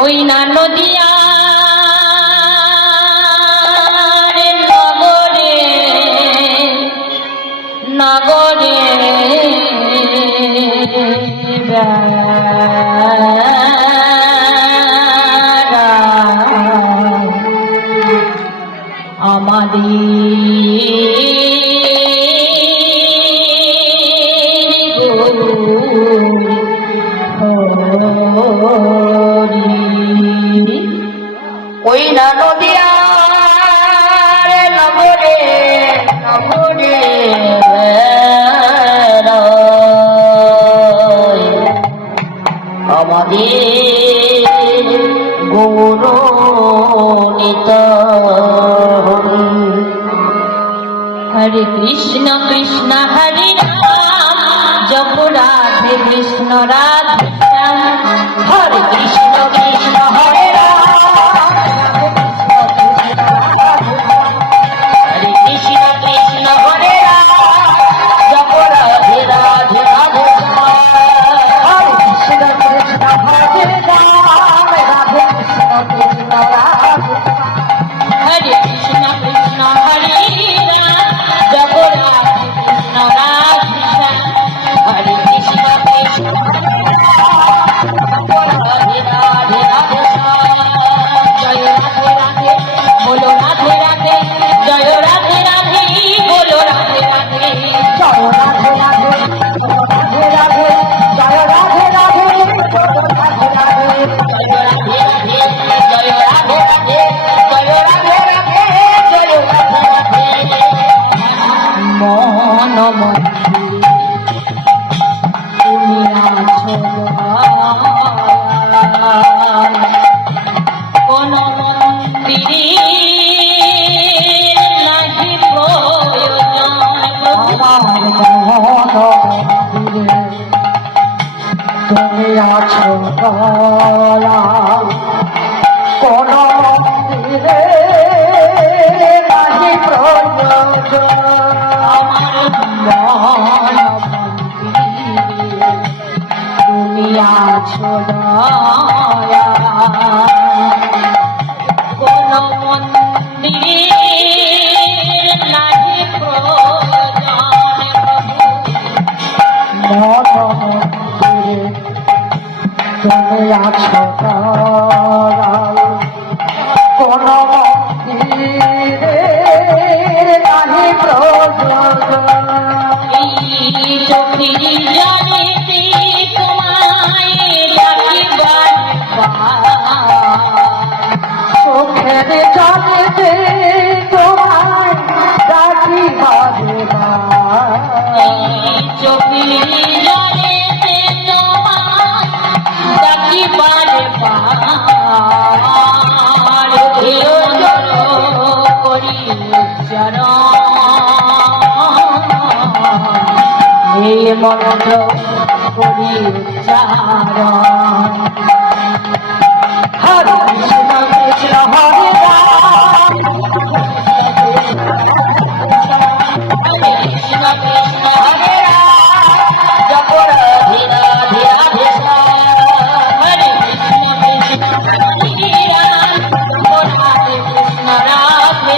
ওই না নদিয়া নগরে ওই না নদিয়া নগরে নগরে আমাদের গৌরনিত হরে কৃষ্ণ কৃষ্ণ হরে রাম জপ রাধে কৃষ্ণ রাধে শ্যাম হরে কৃষ্ণ কৃষ্ণ হরে রাম হরে কৃষ্ণ কৃষ্ণ হরে রাম জপ রাধে রাধে রাধে হরে কৃষ্ণ কৃষ্ণ হরে রাম রাধে কৃষ্ণ কৃষ্ণ রাধে হরে কৃষ্ণ কৃষ্ণ হরে রাম জপ রাধে কৃষ্ণ রাধে শ্যাম হরে কৃষ্ণ কৃষ্ণ রাধে রাধে রাধে জয় রাধে রাধে বলো রাধে রাধে জয় রাধে রাধে বলো রাধে রাধে জয় রাধে রাধে রাধে রাধে জয় রাধে রাধে বলো রাধে রাধে জয় রাধে রাধে জয় রাধে রাধে জয় রাধে রাধে জয় রাধে রাধে মন তুমি আছো কোন মন্দিরে নাহি প্রয়োজন তুমি আছো কোন মন্দিরে নাহি প্রয়োজন আমার মন তুমি আছো কোন মন্দির নাহি প্রয়োজন তুমি আছো কোন মন্দির নাহি প্রয়োজন চোখের জানিতে তোমায় ডাকিবার চোখের জানিতে তোমায় ডাকিবার চোখের জানিতে তোমায় ডাকিবার করি মন্দ করি হরে কৃষ্ণ কৃষ্ণ হরে রাম হরে কৃষ্ণ কৃষ্ণ হরে রাম জপ রাধে রাধে রাধে হরে কৃষ্ণ কৃষ্ণ হরে রাম রাধে কৃষ্ণ রাধে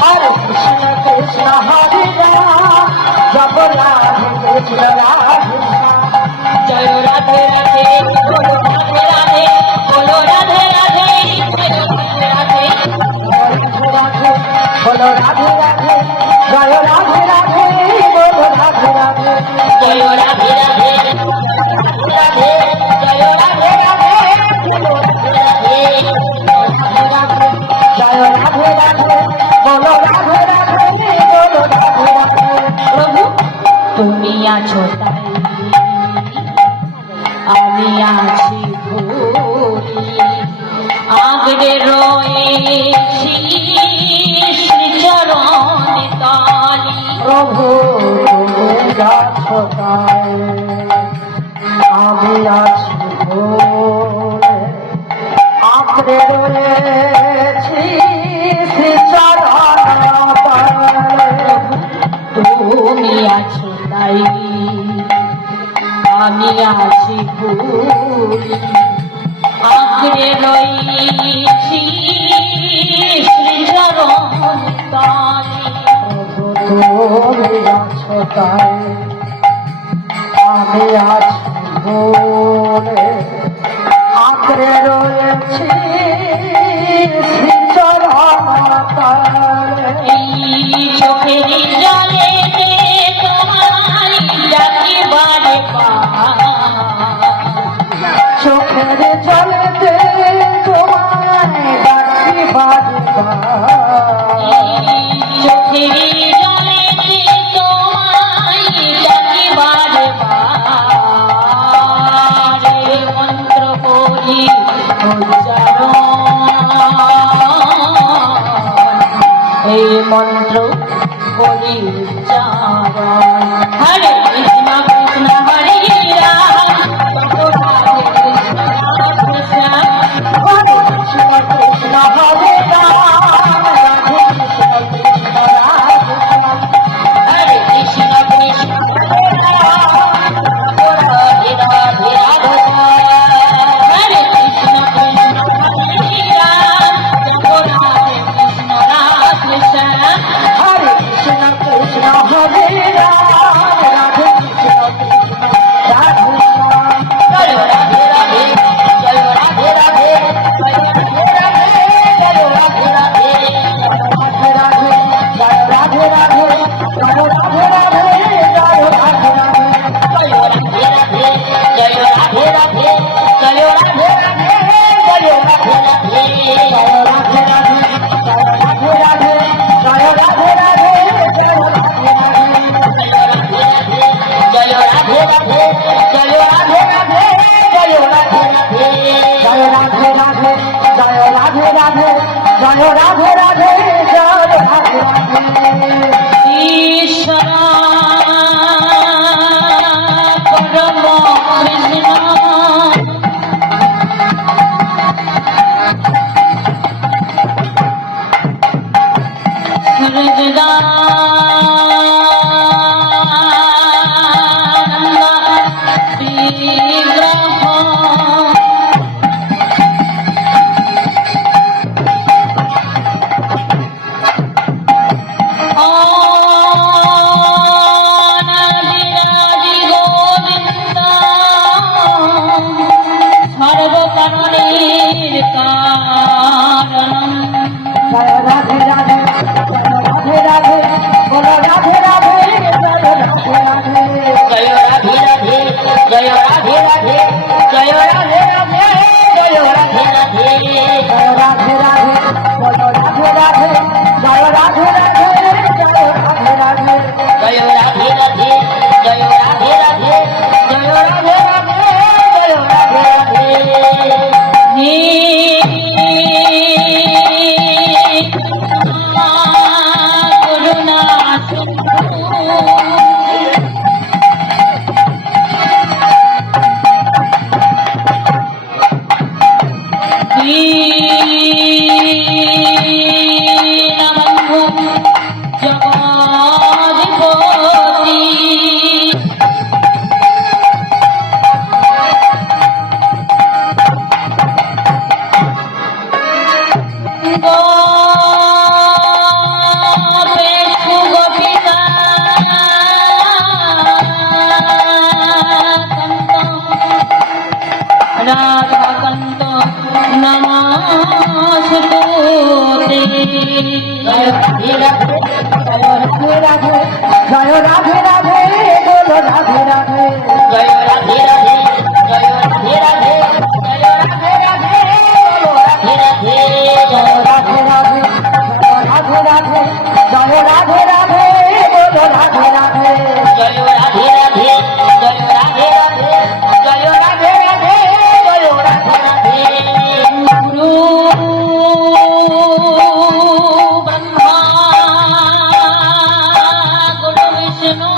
হরে কৃষ্ণ কৃষ্ণ হরে রাম জপ রাধে কৃষ্ণ রাধে জয় রাধে রাধে বলো রাধে রাধে বলো রাধে রাধে রাধে বলো রাধে রাধে জয় রাধে রাধে বলো রাধে রাধে জয় রাধে রাধে রাধে জয় রাধে রাধে বলো রাধে রাধে জয় রাধে রাধে বলো রাধে রাধে বলো রাধে রাধে প্রভু তুমি আছো তাই আমি আছি ভুলি আগড়ে রয়েছি শ্রীচরণে তালি প্রভু তুমি আছো তাই আমি আছি ভুলি আগড়ে রয়েছি শ্রীচরণে তুমি আছো তাই আমি আছি ভুলি আগড়ে রয়েছি শ্রীচরণ তলে। তুমি আছো তাই আমি আছি বলে আঁকড়ে রয়েছি শ্রীচরণ তলে। এই চোখের জলে তোমার ডাকিবারে চোখের জলেতে তোমায় ডাকিবার চোখের জলে তোমায় ডাকিবারে মন্ত্র করি উচ্চারণ। এই মন্ত্র করি উচ্চারণ। হরে কৃষ্ণ কৃষ্ণ হরে রাম কৃষ্ণ কৃষ্ণ কৃষ্ণ হরে হরে কৃষ্ণ কৃষ্ণ রাধে রাধে রাধে হরে কৃষ্ণ কৃষ্ণ হরে রাম রাধে কৃষ্ণ রাধে শ্যাম। হরে কৃষ্ণ কৃষ্ণ হরে রাম রাধে কৃষ্ণ রাধে শ্যাম। জয় রাধে রাধে জয় রাধে রাধে জয় রাধে রাধে জয় রাধে রাধে রাধে রাধে জয় রাধে রাধে জয় রাধে রাধে জয় রাধে রাধে। জয় রাধে রাধে জয় রাধে রাধে জয় রাধে রাধে জয় রাধে রাধে জয় রাধে রাধে জয় রাধে রাধে জয় রাধে রাধে। জয় রাধে রাধে জয় রাধে রাধে জয় রাধে রাধে জয় রাধে রাধে জয় রাধে রাধে জয় রাধে রাধে। ঈশ্বর পরম কৃষ্ণ সূর্যদানন্দ বিগ্রহ অনাদিরাদি গোবিন্দ সর্বকারণের কারণ। জয় রাধে রাধে জয় রাধে রাধে বলো রাধে রাধে জয় রাধে রাধে। জয় রাধে রাধে জয় রাধে রাধে জয় রাধে রাধে জয় রাধে রাধে জয় রাধে রাধে বলো রাধে রাধে জয় রাধে রাধে। জয় রাধে রাধে জয় রাধে রাধে জয় রাধে রাধে জয় রাধে রাধে হে করুণা জগৎপতি গোপেশু গোপিকা রাধাকান্ত নমস্তুতে। জয় রাধে রাধে জয় রাধে রাধে জয় রাধে রাধে বলো রাধে রাধে। জয় রাধে রাধে জয় রাধে রাধে জয় রাধে রাধে বলো রাধে রাধে জয় রাধে রাধে জয় রাধে রাধে জয় রাধে রাধে বলো রাধে রাধে। জয় রাধে রাধে জয় রাধে রাধে জয় রাধে রাধে জয় রাধে রাধে গুরু ব্রহ্মা গুরু বিষ্ণু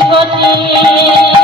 সতী